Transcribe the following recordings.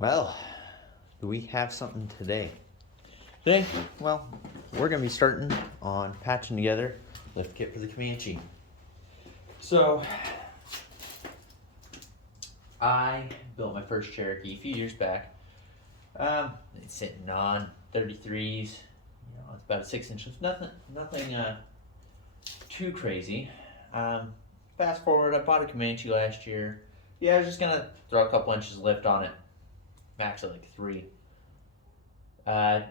Well, do we have something today? Today, well, we're going to be starting on patching together lift kit for the Comanche. So, I built my first Cherokee a few years back. It's sitting on 33s. It's about a 6-inch. Nothing too crazy. Fast forward, I bought a Comanche last year. Yeah, I was just gonna throw a couple inches of lift on it. Max at like 3.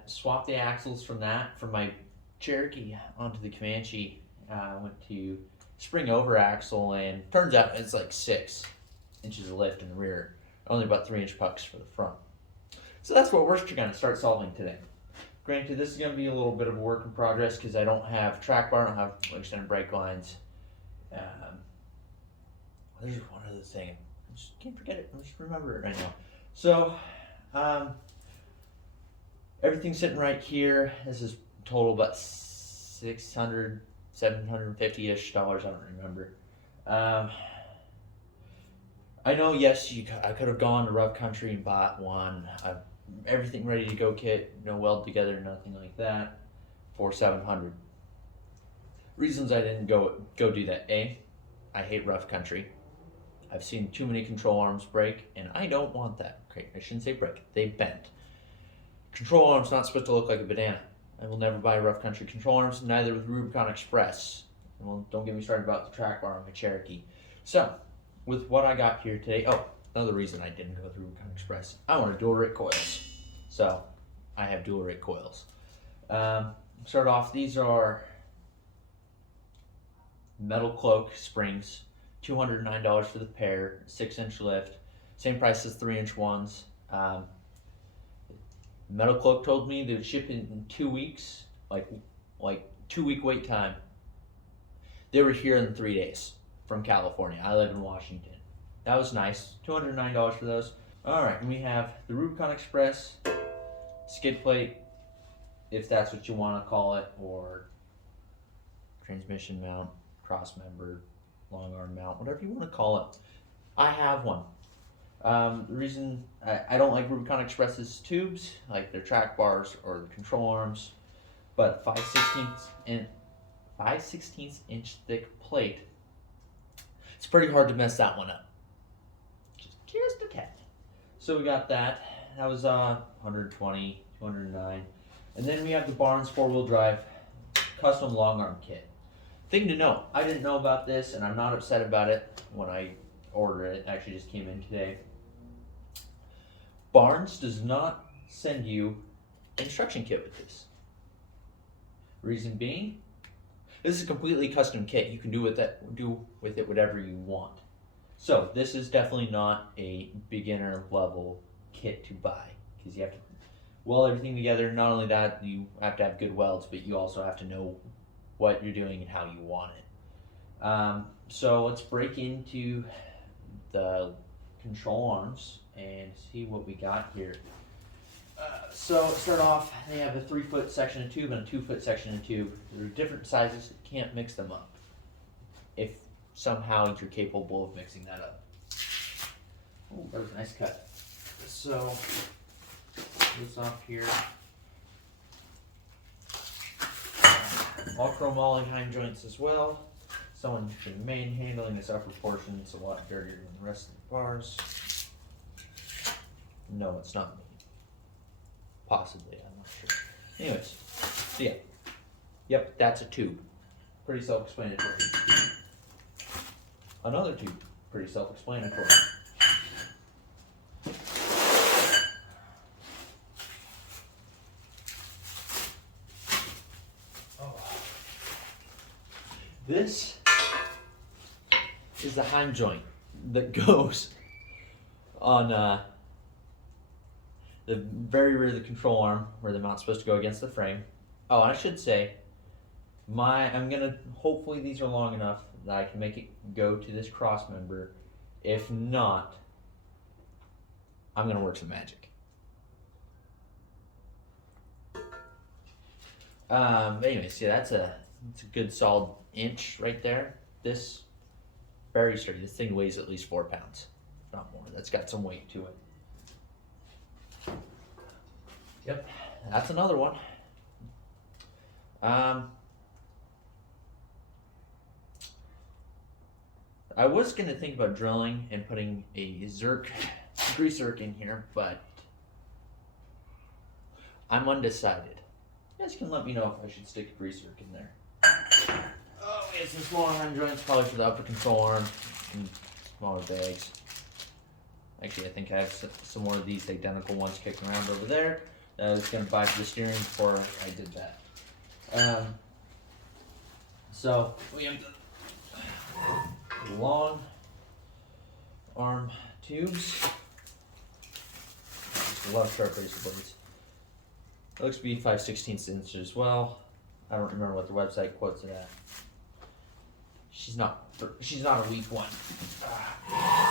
Swapped the axles from my Cherokee onto the Comanche. Went to spring over axle, and turns out it's like 6 inches of lift in the rear, only about 3-inch pucks for the front. So that's what we're going to start solving today. Granted, this is going to be a little bit of a work in progress because I don't have track bar, I don't have extended brake lines. There's one other thing. I just can't forget it. I just remember it right now. So, everything's sitting right here. This is total about $600, $750-ish. I don't remember. I know, yes, I could have gone to Rough Country and bought one. Everything ready to go kit, no weld together, nothing like that, for $700. Reasons I didn't go do that. A, I hate Rough Country. I've seen too many control arms break, and I don't want that. Okay, I shouldn't say break. They bent. Control arm's not supposed to look like a banana. I will never buy Rough Country control arms, neither with Rubicon Express. Well, don't get me started about the track bar on my Cherokee. So, with what I got here today, another reason I didn't go with Rubicon Express, I wanted dual rate coils. So, I have dual rate coils. Start off, these are metal cloak springs, $209 for the pair, 6-inch lift, same price as 3-inch ones. Metal Cloak told me they would ship in 2 weeks, like 2-week wait time. They were here in 3 days from California. I live in Washington. That was nice. $209 for those. All right, and we have the Rubicon Express skid plate, if that's what you want to call it, or transmission mount, cross member, long arm mount, whatever you want to call it. I have one. The reason I don't like Rubicon Express's tubes, like their track bars or the control arms, but 5/16 inch thick plate, it's pretty hard to mess that one up. Just a tad. So we got that. That was 120, 209. And then we have the Barnes 4-wheel drive custom long arm kit. Thing to know, I didn't know about this, and I'm not upset about it when I ordered it. It actually just came in today. Barnes does not send you an instruction kit with this. Reason being, this is a completely custom kit. You can do with it whatever you want. So this is definitely not a beginner level kit to buy, because you have to weld everything together. Not only that, you have to have good welds, but you also have to know what you're doing and how you want it. So let's break into the control arms and see what we got here. So start off, they have a 3-foot section of tube and a 2-foot section of tube. They're different sizes, you can't mix them up if somehow you're capable of mixing that up. Oh, that was a nice cut. So this off here. All chrome Ollingheim joints as well. Someone should main handling this upper portion. It's a lot dirtier than the rest of the bars. No, it's not me. Possibly, I'm not sure. Anyways, so yeah. Yep, that's a tube. Pretty self-explanatory. Another tube. Pretty self-explanatory. This is the Heim joint that goes on the very rear of the control arm, where the mount's supposed to go against the frame. Oh, and I should say, hopefully these are long enough that I can make it go to this cross member. If not, I'm gonna work some magic. Anyways, yeah, that's a good solid inch right there. This very sturdy. This thing weighs at least 4 pounds, if not more. That's got some weight to it. Yep, that's another one. I was gonna think about drilling and putting a grease zerk in here, but I'm undecided. You guys can let me know if I should stick a grease zerk in there. Oh, we have some smaller arm joints, probably for the upper control arm, and smaller bags. Actually, I think I have some more of these identical ones kicking around over there that I was going to buy for the steering before I did that. So, we have the long arm tubes. I just love sharp razor blades. It looks to be 5/16 inches as well. I don't remember what the website quotes it at. She's not a weak one.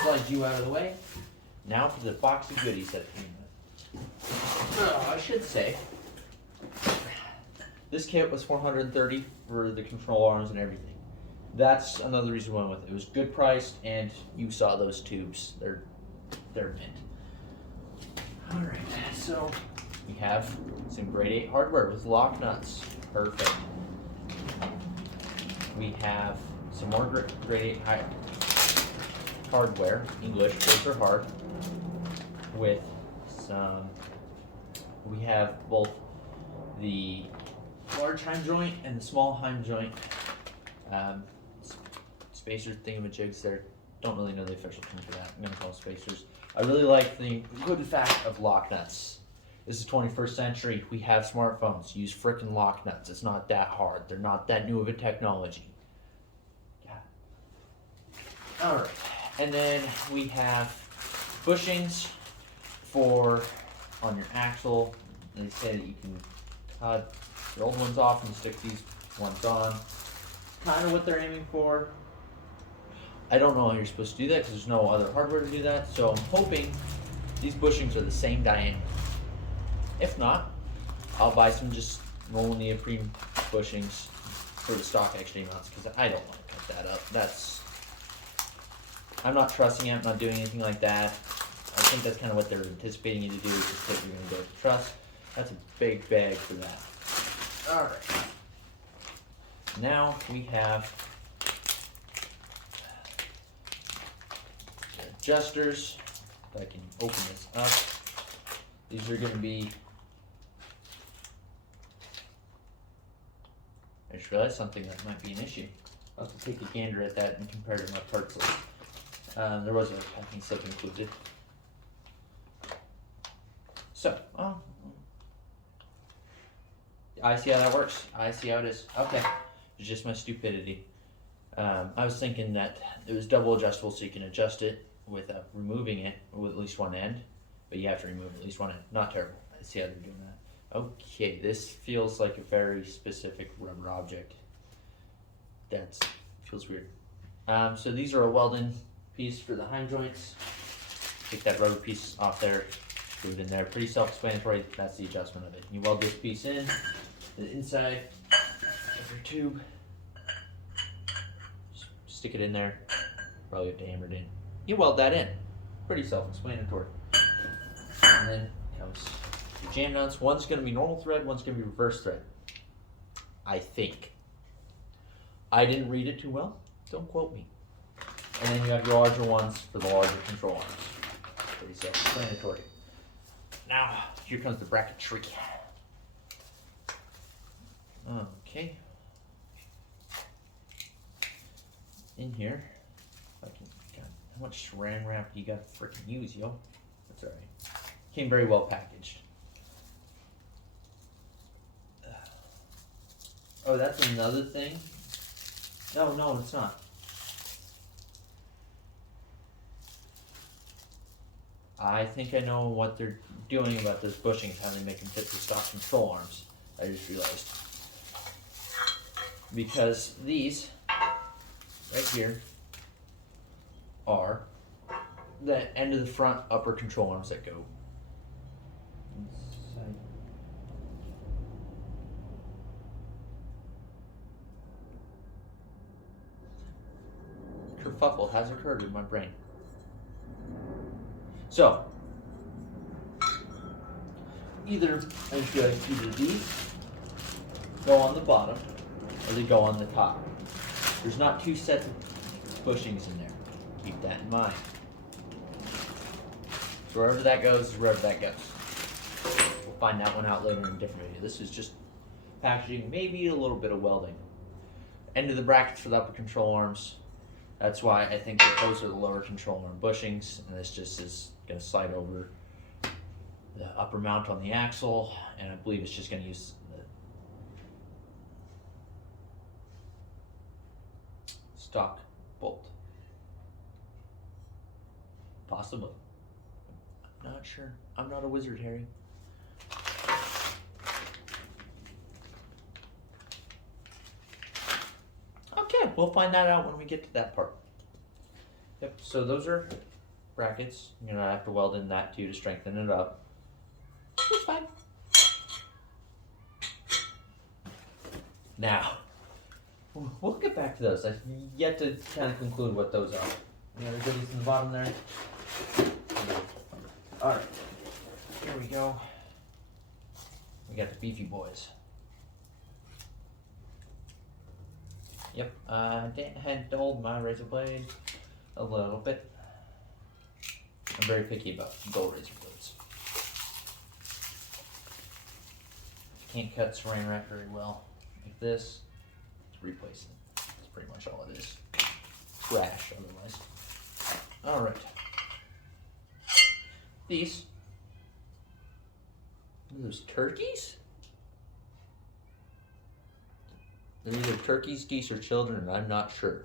Slide you out of the way. Now for the box of goodies that came with. I should say, this kit was $430 for the control arms and everything. That's another reason I went with it. It was good priced, and you saw those tubes. They're mint. All right, so we have some grade 8 hardware with lock nuts. Perfect. We have some more grade 8 hardware, English, those are hard, with some, we have both the large heim joint and the small heim joint spacer thingamajigs there. Don't really know the official term for that. I'm going to call them spacers. I really like the good fact of lock nuts. This is 21st century. We have smartphones. Use frickin' lock nuts. It's not that hard. They're not that new of a technology. Yeah. Alright. And then we have bushings for on your axle. And they say that you can cut the old ones off and stick these ones on. Kind of what they're aiming for. I don't know how you're supposed to do that because there's no other hardware to do that. So I'm hoping these bushings are the same diameter. If not, I'll buy some just normal neoprene bushings for the stock XJ mounts because I don't want to cut that up. I'm not trusting it. I'm not doing anything like that. I think that's kind of what they're anticipating you to do, is just that you're going to go with trust. That's a big bag for that. All right. Now we have adjusters. If I can open this up. These are going to be, I just realized something that might be an issue. I'll have to take a gander at that and compare to my parts list. There was a packing slip included. So, I see how that works. I see how it is. Okay, it's just my stupidity. I was thinking that it was double adjustable so you can adjust it without removing it with at least one end. But you have to remove at least one end. Not terrible. I see how they're doing that. Okay, this feels like a very specific rubber object. That feels weird. So these are a Welding piece for the heim joints. Take that rubber piece off there, screw it in there. Pretty self-explanatory. That's the adjustment of it. You weld this piece in, the inside of your tube. Just stick it in there. Probably have to hammer it in. You weld that in. Pretty self-explanatory. And then comes your jam nuts. One's going to be normal thread, one's going to be reverse thread. I think. I didn't read it too well. Don't quote me. And then you have your larger ones for the larger control arms. Pretty self-explanatory. Now, here comes the bracketry. Okay. In here, if I can, God, how much saran wrap do you got to freaking use, yo? That's alright. Came very well packaged. Oh, that's another thing? No, it's not. I think I know what they're doing about those bushings, how they make them fit the stock control arms. I just realized. Because these, right here, are the end of the front upper control arms that go inside. Kerfuffle has occurred in my brain. So, either these go on the bottom or they go on the top. There's not two sets of bushings in there. Keep that in mind. So wherever that goes is wherever that goes. We'll find that one out later in a different video. This is just packaging, maybe a little bit of welding. End of the brackets for the upper control arms. That's why I think that those are the lower control arm bushings, and this just is going to slide over the upper mount on the axle, and I believe it's just going to use the stock bolt. Possibly. I'm not sure. I'm not a wizard, Harry. Okay, we'll find that out when we get to that part. Yep, so those are brackets. You're gonna have to weld in that too to strengthen it up. It's fine. Now, we'll get back to those. I've yet to kind of conclude what those are. Any other goodies in the bottom there? Alright, here we go. We got the beefy boys. Yep, I had dulled my razor blade a little bit. I'm very picky about dull razor blades. Can't cut saran wrap very well. Like this, replace it. That's pretty much all it is. Trash otherwise. Alright. These. Are those turkeys? They're either turkeys, geese, or children, I'm not sure.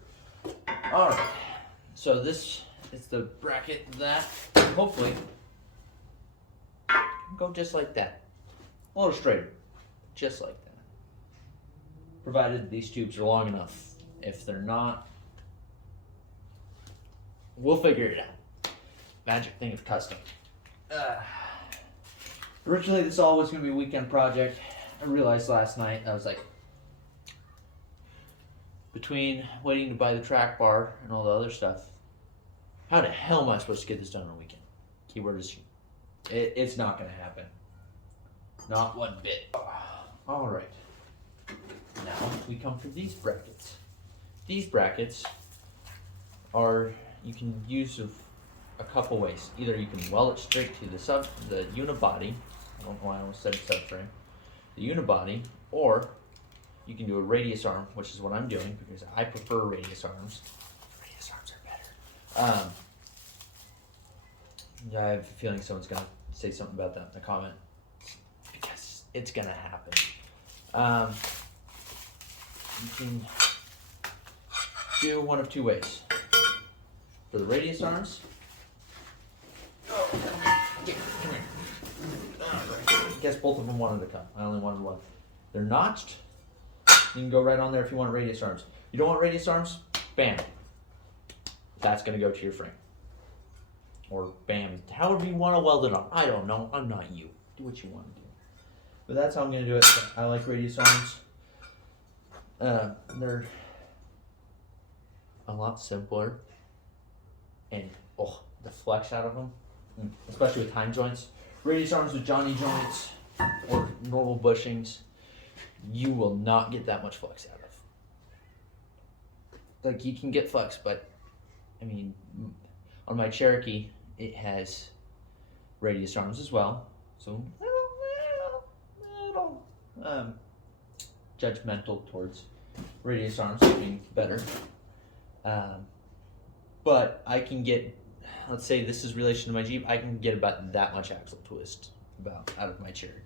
Alright, so this is the bracket that hopefully go just like that. A little straighter, just like that. Provided these tubes are long enough. If they're not, we'll figure it out. Magic thing of custom. Originally this all was going to be a weekend project. I realized last night, I was like, between waiting to buy the track bar and all the other stuff, how the hell am I supposed to get this done on a weekend? Keyword is, it's not going to happen. Not one bit. Alright. Now we come to these brackets. These brackets are, you can use a couple ways. Either you can weld it straight to the unibody. I don't know why I almost said subframe. The unibody, or you can do a radius arm, which is what I'm doing because I prefer radius arms. Radius arms are better. I have a feeling someone's gonna say something about that in the comment because it's gonna happen. You can do one of two ways. For the radius arms, come here. I guess both of them wanted to come. I only wanted one. They're notched. You can go right on there if you want radius arms. You don't want radius arms? Bam. That's going to go to your frame. Or bam. However you want to weld it on. I don't know. I'm not you. Do what you want to do. But that's how I'm going to do it. I like radius arms. They're a lot simpler. And, the flex out of them. Especially with time joints. Radius arms with Johnny joints or normal bushings, you will not get that much flex out of. Like, you can get flex, but I mean, on my Cherokee, it has radius arms as well. So, little judgmental towards radius arms being better. But I can get, let's say this is relation to my Jeep, I can get about that much axle twist out of my Cherokee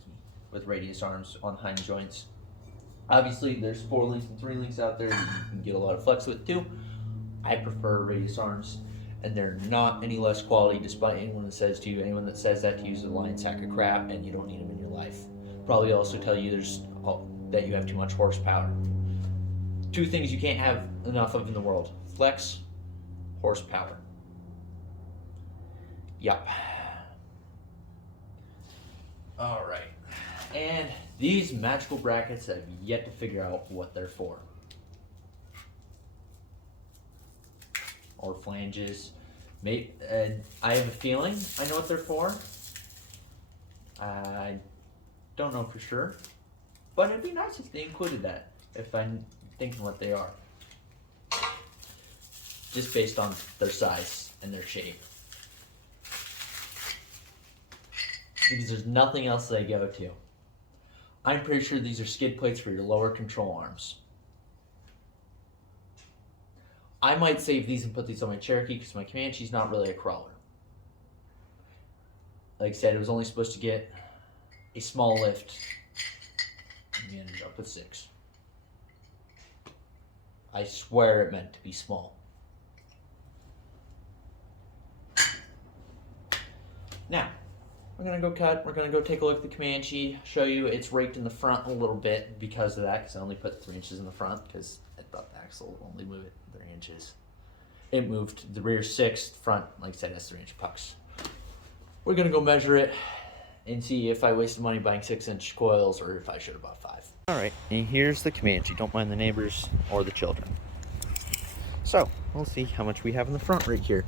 with radius arms on hind joints. Obviously, there's 4 links and 3 links out there you can get a lot of flex with too. I prefer radius arms, and they're not any less quality despite anyone that says to you, anyone that says that to you is a lying sack of crap and you don't need them in your life. Probably also tell you that you have too much horsepower. 2 things you can't have enough of in the world: flex, horsepower. Yup. Alright. And these magical brackets, I've yet to figure out what they're for. Or flanges. I have a feeling I know what they're for. I Don't know for sure. But it'd be nice if they included that, if I'm thinking what they are. Just based on their size and their shape. Because there's nothing else they go to. I'm pretty sure these are skid plates for your lower control arms. I might save these and put these on my Cherokee because my Comanche's not really a crawler. Like I said, it was only supposed to get a small lift. And we ended up with 6. I swear it meant to be small. Now, we're going to go cut. We're going to go take a look at the Comanche. Show you it's raked in the front a little bit because of that. Because I only put 3 inches in the front because I thought the axle would only move it 3 inches. It moved the rear 6, front, like I said, has 3-inch pucks. We're going to go measure it and see if I wasted money buying 6-inch coils or if I should have bought 5. Alright, and here's the Comanche. Don't mind the neighbors or the children. So, we'll see how much we have in the front right here.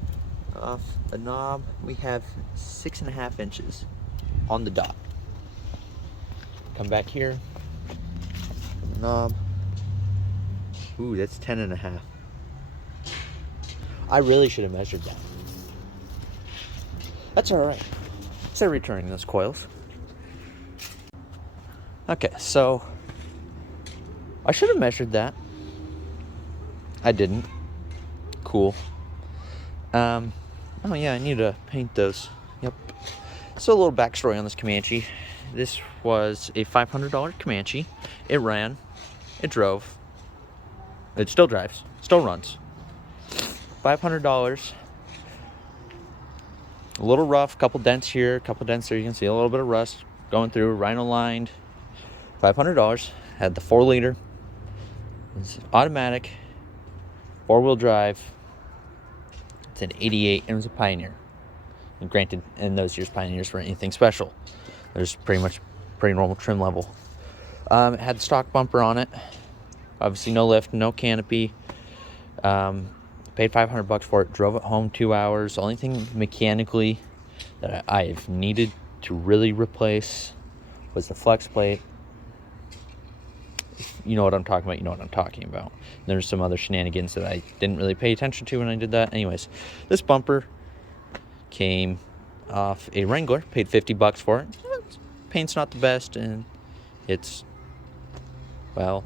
Off the knob, we have 6.5 inches on the dot. Come back here, the knob. Ooh, that's 10.5. I really should have measured that. That's alright. Instead of returning those coils. Okay, so I should have measured that. I didn't. Cool. Oh yeah, I need to paint those. Yep. So a little backstory on this Comanche. This was a $500 Comanche. It ran. It drove. It still drives. Still runs. $500. A little rough. Couple dents here. A couple dents there. You can see a little bit of rust going through. Rhino lined. $500. Had the 4-liter. It's automatic. 4-wheel drive. It's an 88 and it was a Pioneer. And granted, in those years, Pioneers weren't anything special. There's pretty normal trim level. It had the stock bumper on it. Obviously no lift, no canopy. Paid $500 for it. Drove it home 2 hours. The only thing mechanically that I've needed to really replace was the flex plate. If you know what I'm talking about, you know what I'm talking about. There's some other shenanigans that I didn't really pay attention to when I did that. Anyways, this bumper came off a Wrangler. Paid $50 for it. Paint's not the best, and it's, well,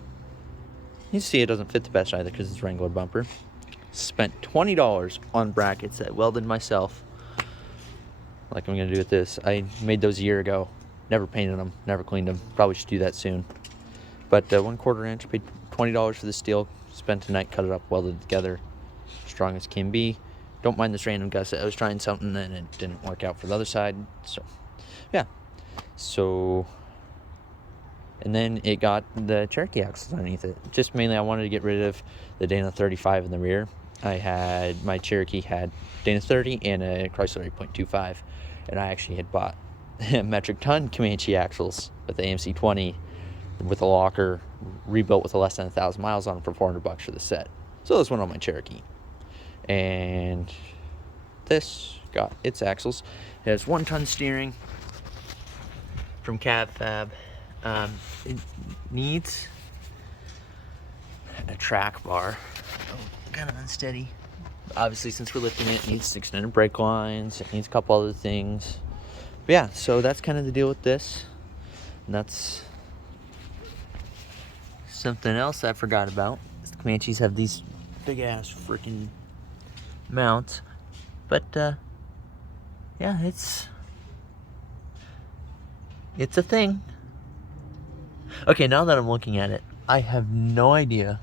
you see it doesn't fit the best either because it's Wrangler bumper. Spent $20 on brackets that welded myself, like I'm going to do with this. I made those a year ago. Never painted them, never cleaned them. Probably should do that soon. But 1/4 inch, paid $20 for the steel. Spent the night, cut it up, welded it together. Strong as can be. Don't mind this random gusset. I was trying something and it didn't work out for the other side. So, yeah. So, and then it got the Cherokee axles underneath it. Just mainly I wanted to get rid of the Dana 35 in the rear. My Cherokee had Dana 30 and a Chrysler 8.25. And I actually had bought metric ton Comanche axles with the AMC 20 with a locker, rebuilt with less than 1,000 miles on it for $400 for the set. So this went on my Cherokee. And this got its axles. It has 1-ton steering from Cab Fab. It needs a track bar. Oh, kind of unsteady. Obviously, since we're lifting it, it needs extended brake lines. It needs a couple other things. But yeah, so that's kind of the deal with this. And that's something else I forgot about. The Comanches have these big ass freaking mounts. But yeah, it's a thing. Okay, now that I'm looking at it, I have no idea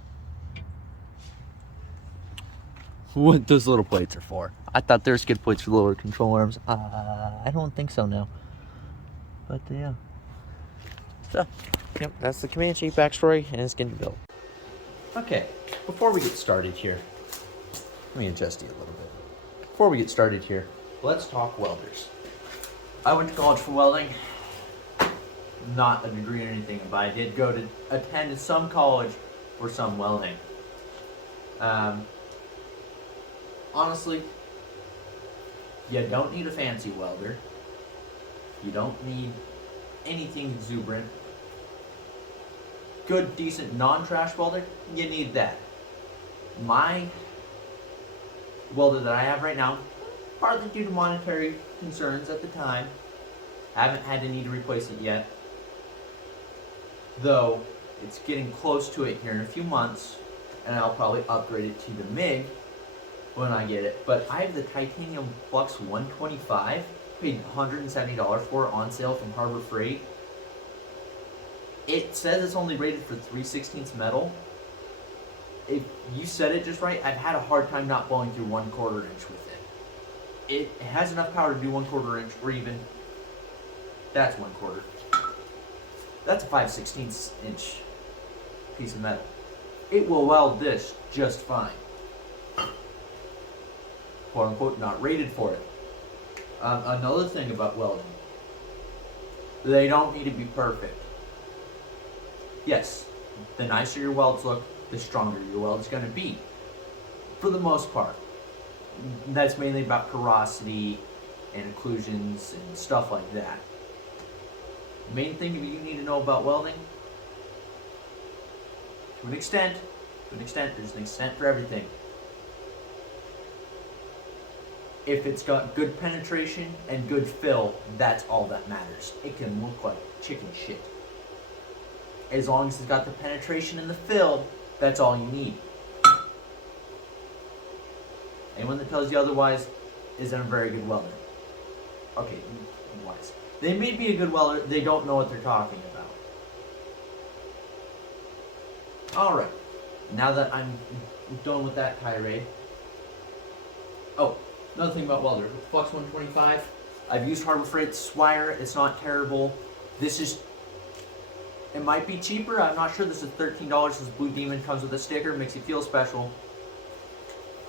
what those little plates are for. I thought they were skid plates for the lower control arms. I don't think so now. But yeah. So, yep, that's the Comanche backstory, and it's getting built. Okay, before we get started here, let me adjust you a little bit. Before we get started here, let's talk welders. I went to college for welding. Not a degree or anything, but I did go to attend some college for some welding. Honestly, you don't need a fancy welder. You don't need anything exuberant. Good, decent, non-trash welder, you need that. My welder that I have right now, partly due to monetary concerns at the time, haven't had to need to replace it yet. Though, it's getting close to it here in a few months, and I'll probably upgrade it to the MIG when I get it. But I have the Titanium Flux 125, paid $170 for it on sale from Harbor Freight. It says it's only rated for 3/16 metal. If you said it just right, I've had a hard time not blowing through 1/4 inch with it. It has enough power to do 1/4 inch, or even, that's 1/4. That's a 5/16 inch piece of metal. It will weld this just fine. Quote unquote, not rated for it. Another thing about welding, they don't need to be perfect. Yes, the nicer your welds look, the stronger your weld's going to be. For the most part. That's mainly about porosity and occlusions and stuff like that. The main thing you need to know about welding, to an extent, there's an extent for everything. If it's got good penetration and good fill, that's all that matters. It can look like chicken shit. As long as it's got the penetration and the fill, that's all you need. Anyone that tells you otherwise isn't a very good welder. Okay, wise. They may be a good welder, they don't know what they're talking about. Alright, now that I'm done with that tirade. Oh, another thing about welder. Flux 125. I've used Harbor Freight's wire, it's not terrible. This is, it might be cheaper, I'm not sure. This is $13. This Blue Demon comes with a sticker, makes you feel special.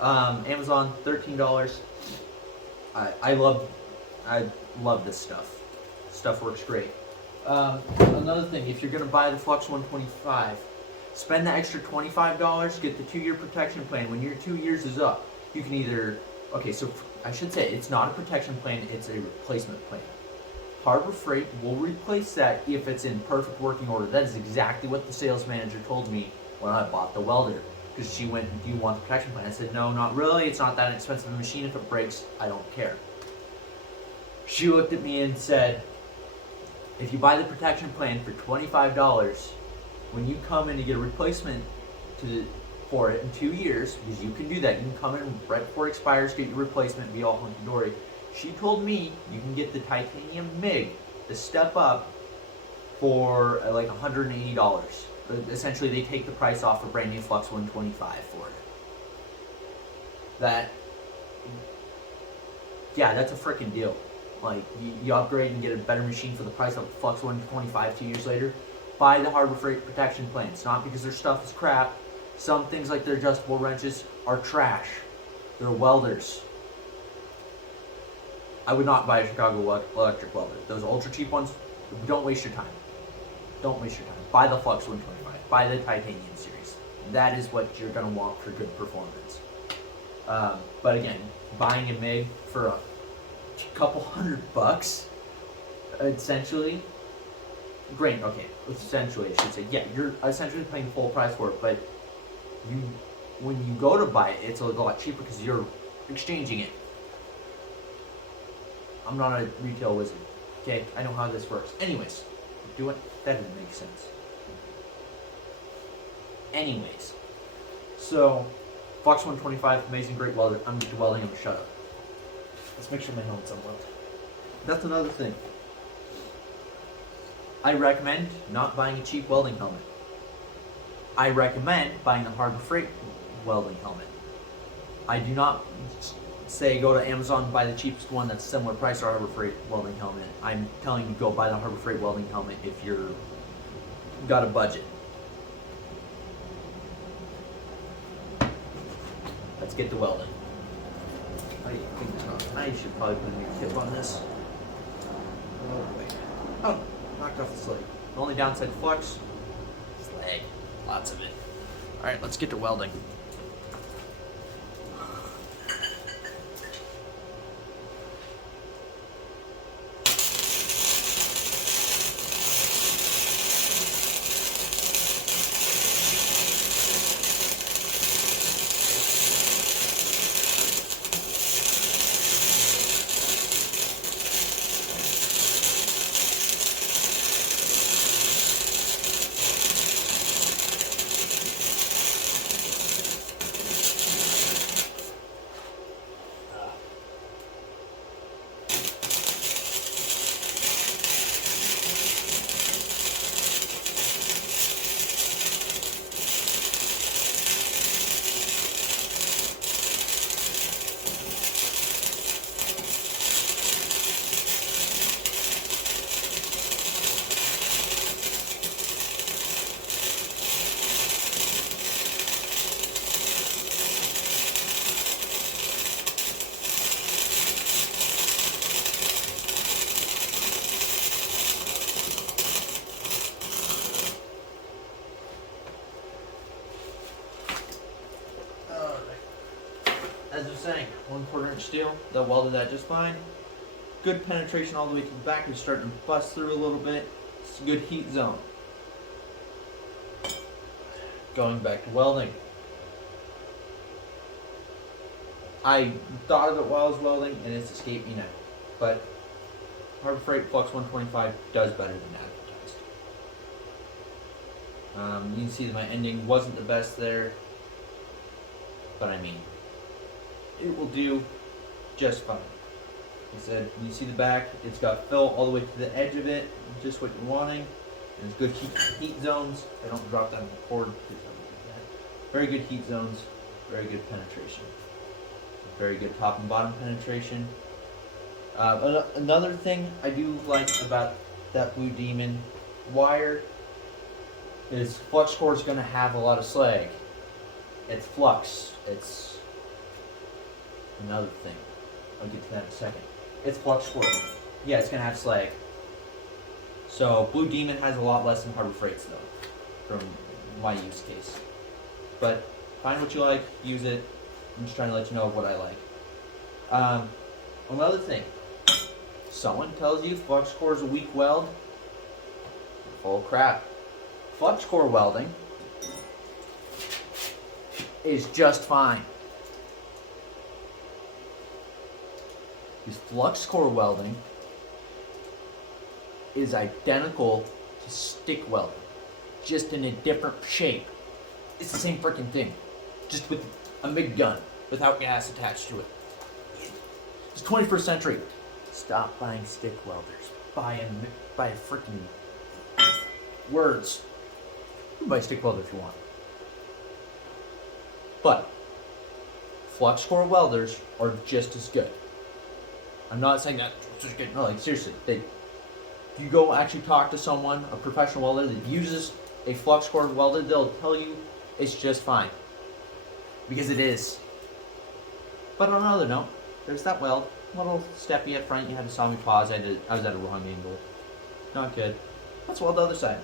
Amazon, $13. I love this stuff. Stuff works great. Another thing, if you're gonna buy the Flux 125, spend the extra $25, get the 2-year protection plan. When your 2 years is up, you can either, okay, so I should say, it's not a protection plan, it's a replacement plan. Harbor Freight will replace that if it's in perfect working order. That is exactly what the sales manager told me when I bought the welder. Because she went, do you want the protection plan? I said, no, not really. It's not that expensive a machine. If it breaks, I don't care. She looked at me and said, if you buy the protection plan for $25, when you come in to get a replacement for it in 2 years, because you can do that, you can come in right before it expires, get your replacement, be all hunky-dory. She told me you can get the titanium MIG, the step up, for like $180. Essentially, they take the price off a brand new Flux 125 for it. Yeah, that's a freaking deal. Like, you upgrade and get a better machine for the price of Flux 125 2 years later. Buy the Harbor Freight protection plan. It's not because their stuff is crap. Some things like their adjustable wrenches are trash. They're welders. I would not buy a Chicago electric welder. Those ultra cheap ones, don't waste your time. Don't waste your time. Buy the Flux 125. Buy the Titanium series. That is what you're going to want for good performance. But again, buying a MIG for a couple $100, essentially, great, okay, essentially I should say, yeah, you're essentially paying full price for it, but when you go to buy it, it's a lot cheaper because you're exchanging it. I'm not a retail wizard, okay? I know how this works. Anyways, do it. That didn't make sense. Anyways, so Flux 125, amazing, great welder. I'm just welding. I'm gonna shut up. Let's make sure my helmet's unlocked. That's another thing. I recommend not buying a cheap welding helmet. I recommend buying the Harbor Freight welding helmet. I do not say go to Amazon and buy the cheapest one that's similar price to Harbor Freight welding helmet. I'm telling you, go buy the Harbor Freight welding helmet if you're got a budget. Let's get to welding. I should probably put a new tip on this. Oh, wait. Oh, knocked off the slag. The only downside to Flux, slag. Lots of it. Alright, let's get to welding. saying, 1/4 inch steel, that welded that just fine. Good penetration all the way to the back. It's starting to bust through a little bit. It's a good heat zone. Going back to welding. I thought of it while I was welding and it's escaped me now. But Harbor Freight Flux 125 does better than advertised. You can see that my ending wasn't the best there. But I mean, it will do just fine. Like I said, you see the back, it's got fill all the way to the edge of it, just what you're wanting. And it's good heat zones. I don't drop that on the cord because I don't do that. Very good heat zones, very good penetration. Very good top and bottom penetration. Another thing I do like about that Blue Demon wire is flux core is going to have a lot of slag. It's flux. It's another thing. I'll get to that in a second. It's flux core. Yeah, it's going to have slag. So Blue Demon has a lot less than Harbor Freight's though, from my use case. But find what you like, use it. I'm just trying to let you know what I like. Another thing, someone tells you flux core is a weak weld. Full crap. Flux core welding is just fine. Because flux core welding is identical to stick welding, just in a different shape. It's the same freaking thing, just with a MIG gun without gas attached to it. It's 21st century. Stop buying stick welders. Buy a freaking words. You can buy a stick welder if you want. But flux core welders are just as good. I'm not saying that it's just good. No, like seriously, you go actually talk to someone, a professional welder that uses a flux core welder, they'll tell you it's just fine. Because it is. But on another note, there's that weld. Little steppy at front, you had to saw me pause, I was at a wrong angle. Not good. Let's weld the other side.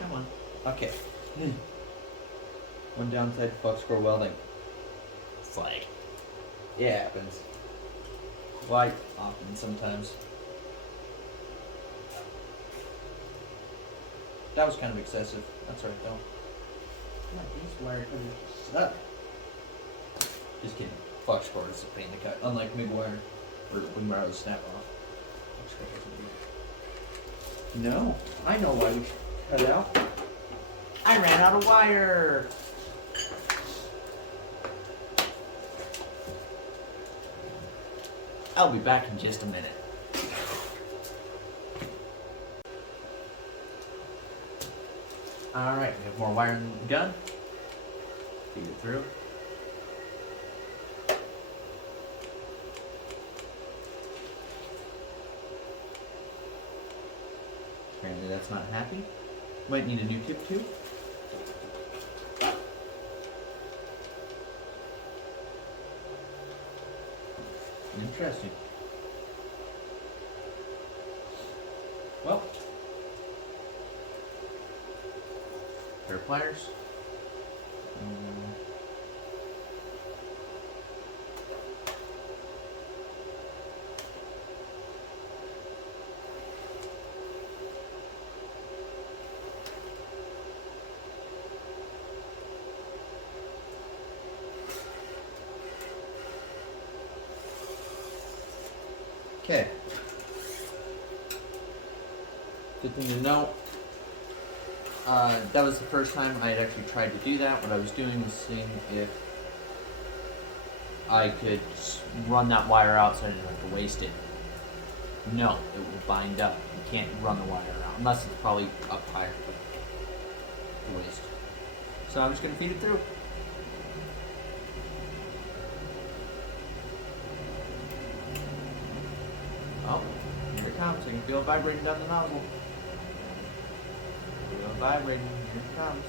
Come on. Okay. One downside to flux core welding. Slag. Yeah, it happens. Quite often sometimes. That was kind of excessive. That's right though. These wire cutters suck. Just kidding. Flux core is a pain to cut. Unlike MIG wire, or when wires snap off. No, I know why we should cut it out. I ran out of wire. I'll be back in just a minute. Alright, we have more wire in the gun. Feed it through. Apparently that's not happy. Might need a new tip too. Interesting. Well, pair of pliers. Okay. Good thing to know. That was the first time I had actually tried to do that. What I was doing was seeing if I could run that wire out so I didn't have to waste it. No, it will bind up. You can't run the wire out unless it's probably up higher for the waste. So I'm just gonna feed it through. Oh, here it comes. I can feel it vibrating down the nozzle. Feel it vibrating. Here it comes.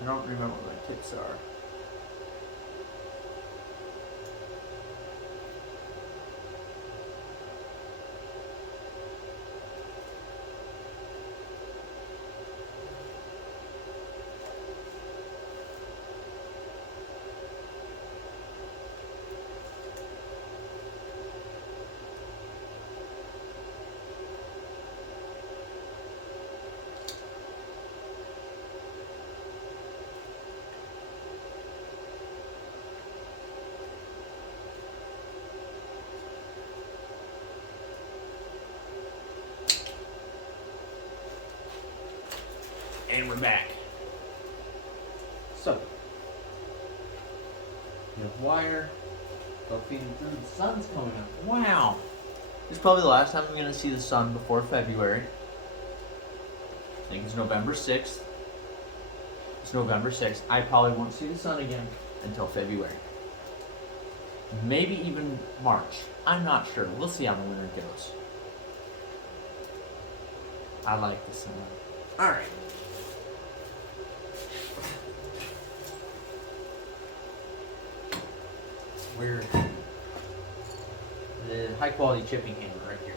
I don't remember what my tips are. And we're back. So, we have wire. Go feeding through. The sun's coming up. Wow. This is probably the last time I'm going to see the sun before February. I think it's November 6th. It's November 6th. I probably won't see the sun again until February. Maybe even March. I'm not sure. We'll see how the winter goes. I like the sun. Alright. Where the high quality chipping hammer right here.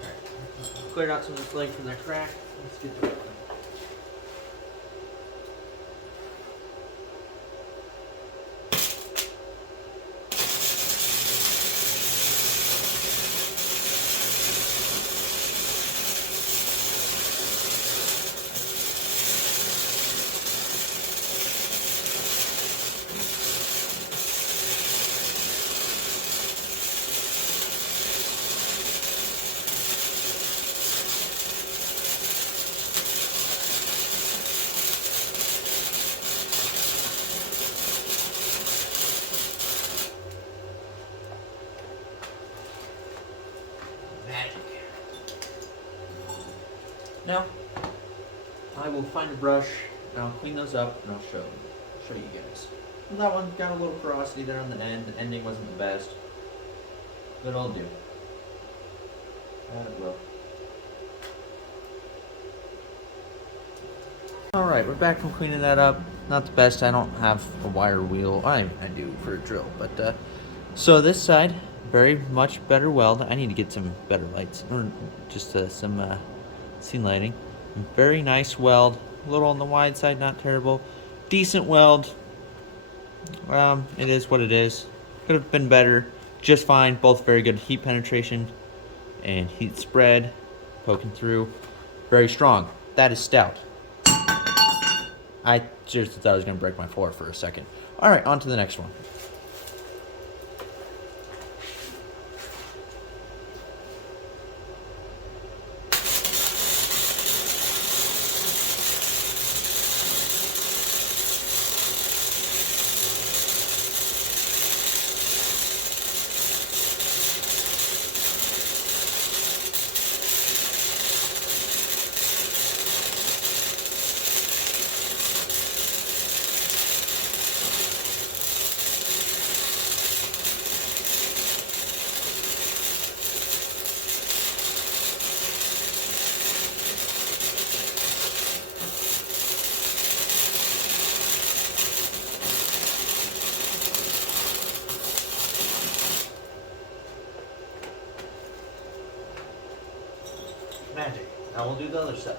Alright. Cleared out some of the flake from that crack. Let's get to it. Now, I will find a brush and I'll clean those up and I'll show you guys. Well, that one got a little porosity there on the end. The ending wasn't the best, but it'll do. That will. Alright, we're back from cleaning that up. Not the best. I don't have a wire wheel. I do for a drill, but so this side, very much better weld. I need to get some better lights, or just some scene lighting. Very nice weld. A little on the wide side, not terrible. Decent weld. It is what it is. Could have been better. Just fine. Both very good heat penetration and heat spread. Poking through. Very strong. That is stout. I just thought I was going to break my floor for a second. Alright, on to the next one. Now we'll do the other side.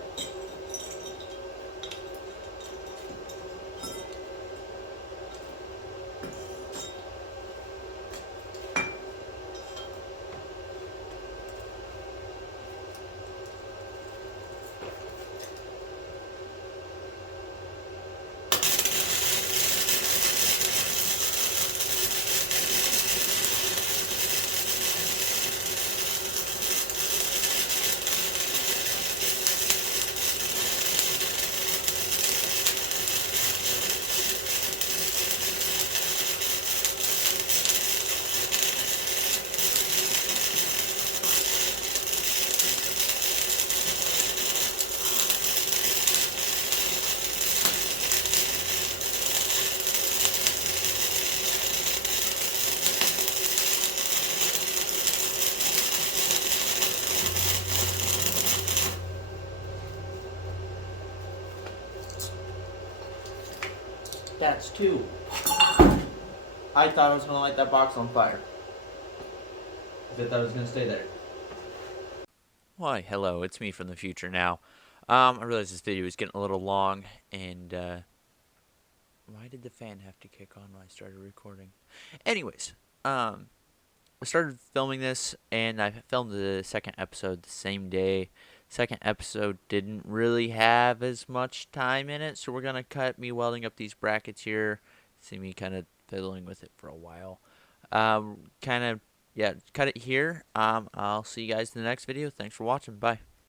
That's two. I thought I was gonna light that box on fire. I thought I was gonna stay there. Why, hello, it's me from the future now. I realized this video is getting a little long, and, why did the fan have to kick on when I started recording? Anyways, I started filming this, and I filmed the second episode the same day. Second episode didn't really have as much time in it, so we're gonna cut me welding up these brackets here. See me kind of fiddling with it for a while. Yeah, cut it here. I'll see you guys in the next video. Thanks for watching. Bye.